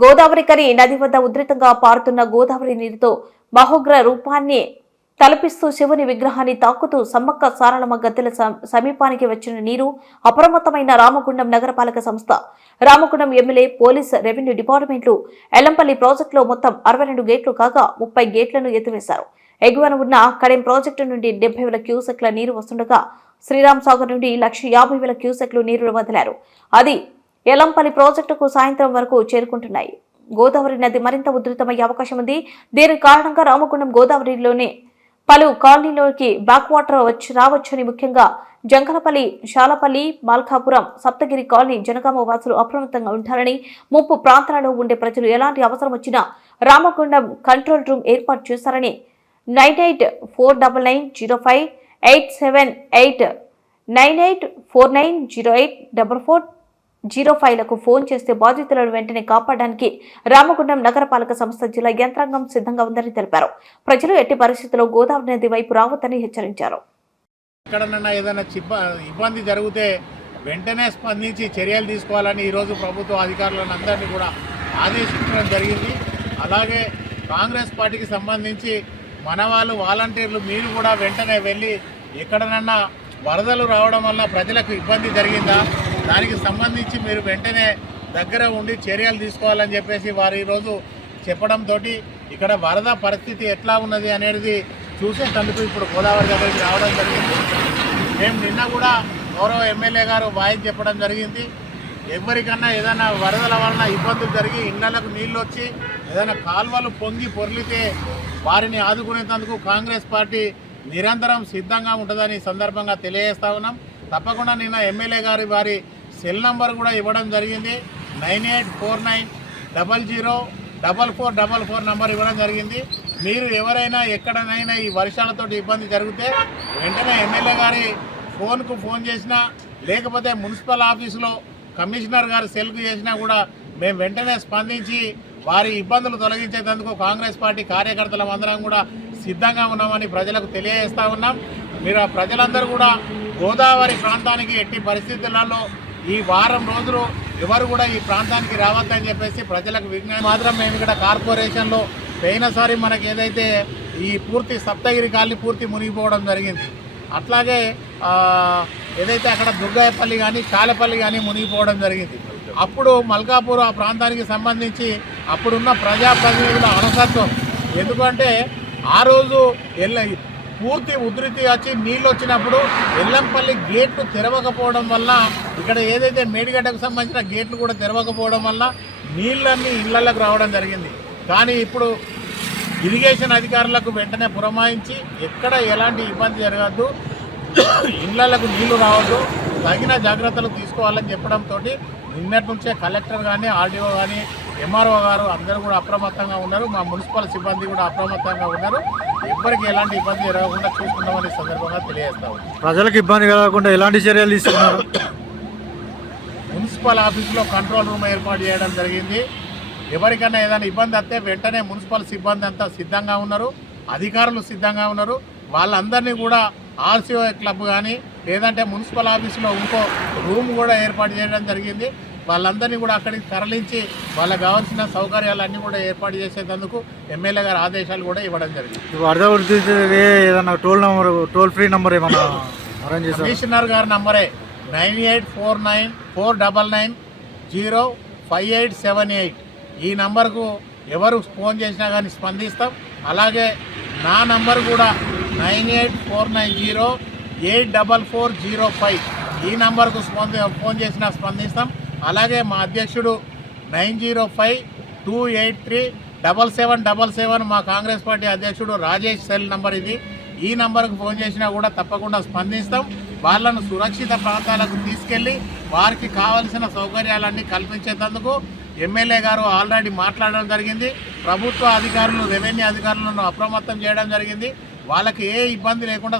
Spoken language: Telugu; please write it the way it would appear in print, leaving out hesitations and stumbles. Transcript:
గోదావరికని నది వద్ద ఉధృతంగా పారుతున్న గోదావరి నీరుతో మహోగ్ర రూపాన్ని తలపిస్తూ శివుని విగ్రహాన్ని తాకుతూ సమ్మక్క సారలమ్మ గద్దెల సమీపానికి వచ్చిన నీరు అప్రమత్తమైన రామగుండం నగరపాలక సంస్థ, రామగుండం ఎమ్మెల్యే, పోలీస్, రెవెన్యూ డిపార్ట్మెంట్లు ఎల్లంపల్లి ప్రాజెక్టులో మొత్తం 62 గేట్లు కాగా 30 గేట్లను ఎత్తివేశారు. ఎగువన ఉన్న కడెం ప్రాజెక్టు నుండి 70,000 క్యూసెక్ల నీరు వస్తుండగా శ్రీరామ్ సాగర్ నుండి 1,50,000 క్యూసెక్లు నీరు వదిలారు. అది ఎల్లంపల్లి ప్రాజెక్టుకు సాయంత్రం వరకు చేరుకుంటున్నాయి. గోదావరి నది మరింత ఉధృతమయ్యే అవకాశం ఉంది. దీని కారణంగా రామగుండం గోదావరిలోనే పలు కాలనీలోకి బ్యాక్ వాటర్ రావచ్చని, ముఖ్యంగా జంకలపల్లి, శాలపల్లి, మాల్కాపురం, సప్తగిరి కాలనీ జనగామ వాసులు అప్రమత్తంగా ఉంటారని, ముప్పు ప్రాంతాలలో ఉండే ప్రజలు ఎలాంటి అవసరం వచ్చినా రామగుండం కంట్రోల్ రూమ్ ఏర్పాటు చేశారని 9849905878 9849084405లకు ఫోన్ చేస్తే బాధితులను వెంటనే కాపాడడానికి రామగుండం నగరపాలక సంస్థ జిల్లా యంత్రాంగం సిద్ధంగా ఉందని తెలిపారు. ప్రజలు ఎట్టి పరిస్థితుల్లో గోదావరి నది వైపు రావద్దని హెచ్చరించారు. ఎక్కడన్నా ఏదైనా ఇబ్బంది జరిగితే వెంటనే స్పందించి చర్యలు తీసుకోవాలని ఈరోజు ప్రభుత్వ అధికారులను అందరినీ కూడా ఆదేశించడం జరిగింది. అలాగే కాంగ్రెస్ పార్టీకి సంబంధించి మన వాళ్ళు వాలంటీర్లు మీరు కూడా వెంటనే వెళ్ళి ఎక్కడనన్నా వరదలు రావడం వల్ల ప్రజలకు ఇబ్బంది జరిగిందా, దానికి సంబంధించి మీరు వెంటనే దగ్గర ఉండి చర్యలు తీసుకోవాలని చెప్పేసి వారు ఈరోజు చెప్పడంతో ఇక్కడ వరద పరిస్థితి ఎట్లా ఉన్నది అనేది చూసేందుకు ఇప్పుడు గోదావరి దగ్గరికి రావడం జరిగింది. మేము నిన్న కూడా గౌరవ ఎమ్మెల్యే గారు వాయిస్ చెప్పడం జరిగింది. ఎవరికన్నా ఏదైనా వరదల వలన ఇబ్బందులు జరిగి ఇళ్లకు నీళ్ళు వచ్చి ఏదైనా కాలువలు పొంగి పొర్లితే వారిని ఆదుకునేందుకు కాంగ్రెస్ పార్టీ నిరంతరం సిద్ధంగా ఉంటుందని సందర్భంగా తెలియజేస్తా ఉన్నాం. తప్పకుండా నిన్న ఎమ్మెల్యే గారి వారి సెల్ నంబర్ కూడా ఇవ్వడం జరిగింది. 9849004444 నంబర్ ఇవ్వడం జరిగింది. మీరు ఎవరైనా ఎక్కడనైనా ఈ వర్షాలతో ఇబ్బంది జరిగితే వెంటనే ఎమ్మెల్యే గారి ఫోన్ చేసినా, లేకపోతే మున్సిపల్ ఆఫీసులో కమిషనర్ గారు సెల్కు చేసినా కూడా మేము వెంటనే స్పందించి వారి ఇబ్బందులు తొలగించేందుకు కాంగ్రెస్ పార్టీ కార్యకర్తలం అందరం కూడా సిద్ధంగా ఉన్నామని ప్రజలకు తెలియజేస్తా ఉన్నాం. మీరు ఆ ప్రజలందరూ కూడా గోదావరి ప్రాంతానికి ఎట్టి పరిస్థితులలో ఈ వారం రోజులు ఎవరు కూడా ఈ ప్రాంతానికి రావద్దని చెప్పేసి ప్రజలకు విజ్ఞప్తి మాత్రం మేము ఇక్కడ కార్పొరేషన్లో పోయినసారి మనకి ఏదైతే ఈ పూర్తి సప్తగిరి కాలనీ పూర్తి మునిగిపోవడం జరిగింది, అట్లాగే ఏదైతే అక్కడ దుర్గాయపల్లి కానీ చాలపల్లి కానీ మునిగిపోవడం జరిగింది. అప్పుడు మల్కాపూర్ ఆ ప్రాంతానికి సంబంధించి అప్పుడున్న ప్రజాప్రతినిధుల అలసత్వం, ఎందుకంటే ఆ రోజు పూర్తి ఉధృతి వచ్చి నీళ్ళు వచ్చినప్పుడు ఎల్లంపల్లి గేట్లు తెరవకపోవడం వల్ల, ఇక్కడ ఏదైతే మేడిగడ్డకు సంబంధించిన గేట్లు కూడా తెరవకపోవడం వల్ల నీళ్ళన్నీ ఇళ్లకు రావడం జరిగింది. కానీ ఇప్పుడు ఇరిగేషన్ అధికారులకు వెంటనే పురమాయించి ఎక్కడ ఎలాంటి ఇబ్బంది జరగద్దు, ఇళ్లకు నీళ్లు రావద్దు, తగిన జాగ్రత్తలు తీసుకోవాలని చెప్పడంతో నిన్నటి నుంచే కలెక్టర్ కానీ, ఆర్డీఓ కానీ, ఎంఆర్ఓ గారు అందరూ కూడా అప్రమత్తంగా ఉన్నారు. మా మున్సిపల్ సిబ్బంది కూడా అప్రమత్తంగా ఉన్నారు. ఎవ్వరికి ఎలాంటి ఇబ్బంది జరగకుండా చూసుకుందామని సందర్భంగా తెలియజేస్తాము. ప్రజలకు ఇబ్బంది కలగకుండా ఎలాంటి చర్యలు తీసుకున్నారు? మున్సిపల్ ఆఫీసులో కంట్రోల్ రూమ్ ఏర్పాటు చేయడం జరిగింది. ఎవరికైనా ఏదైనా ఇబ్బంది వస్తే వెంటనే మున్సిపల్ సిబ్బంది అంతా సిద్ధంగా ఉన్నారు, అధికారులు సిద్ధంగా ఉన్నారు. వాళ్ళందరినీ కూడా ఆర్సీఓ క్లబ్ కానీ లేదంటే మున్సిపల్ ఆఫీసులో ఇంకో రూమ్ కూడా ఏర్పాటు చేయడం జరిగింది. వాళ్ళందరినీ కూడా అక్కడికి తరలించి వాళ్ళకి కావాల్సిన సౌకర్యాలన్నీ కూడా ఏర్పాటు చేసేందుకు ఎమ్మెల్యే గారి ఆదేశాలు కూడా ఇవ్వడం జరిగింది. ఏదైనా టోల్ ఫ్రీ నంబర్ ఏమన్నా అరేంజ్ చేశారా? కమిషనర్ గారి నంబరే 984949905878. ఈ నంబర్కు ఎవరు ఫోన్ చేసినా కానీ స్పందిస్తాం. అలాగే నా నంబర్ కూడా 9849084405. ఈ నంబర్కు ఫోన్ చేసినా స్పందిస్తాం. అలాగే మా అధ్యక్షుడు 9052837777 మా కాంగ్రెస్ పార్టీ అధ్యక్షుడు రాజేష్ సెల్ నంబర్ ఇది. ఈ నంబర్కు ఫోన్ చేసినా కూడా తప్పకుండా స్పందిస్తాం. వాళ్ళను సురక్షిత ప్రాంతాలకు తీసుకెళ్ళి వారికి కావలసిన సౌకర్యాలన్నీ కల్పించేందుకు ఎమ్మెల్యే గారు ఆల్రెడీ మాట్లాడడం జరిగింది. ప్రభుత్వ అధికారులు, రెవెన్యూ అధికారులను అప్రమత్తం చేయడం జరిగింది. వాళ్ళకి ఏ ఇబ్బంది లేకుండా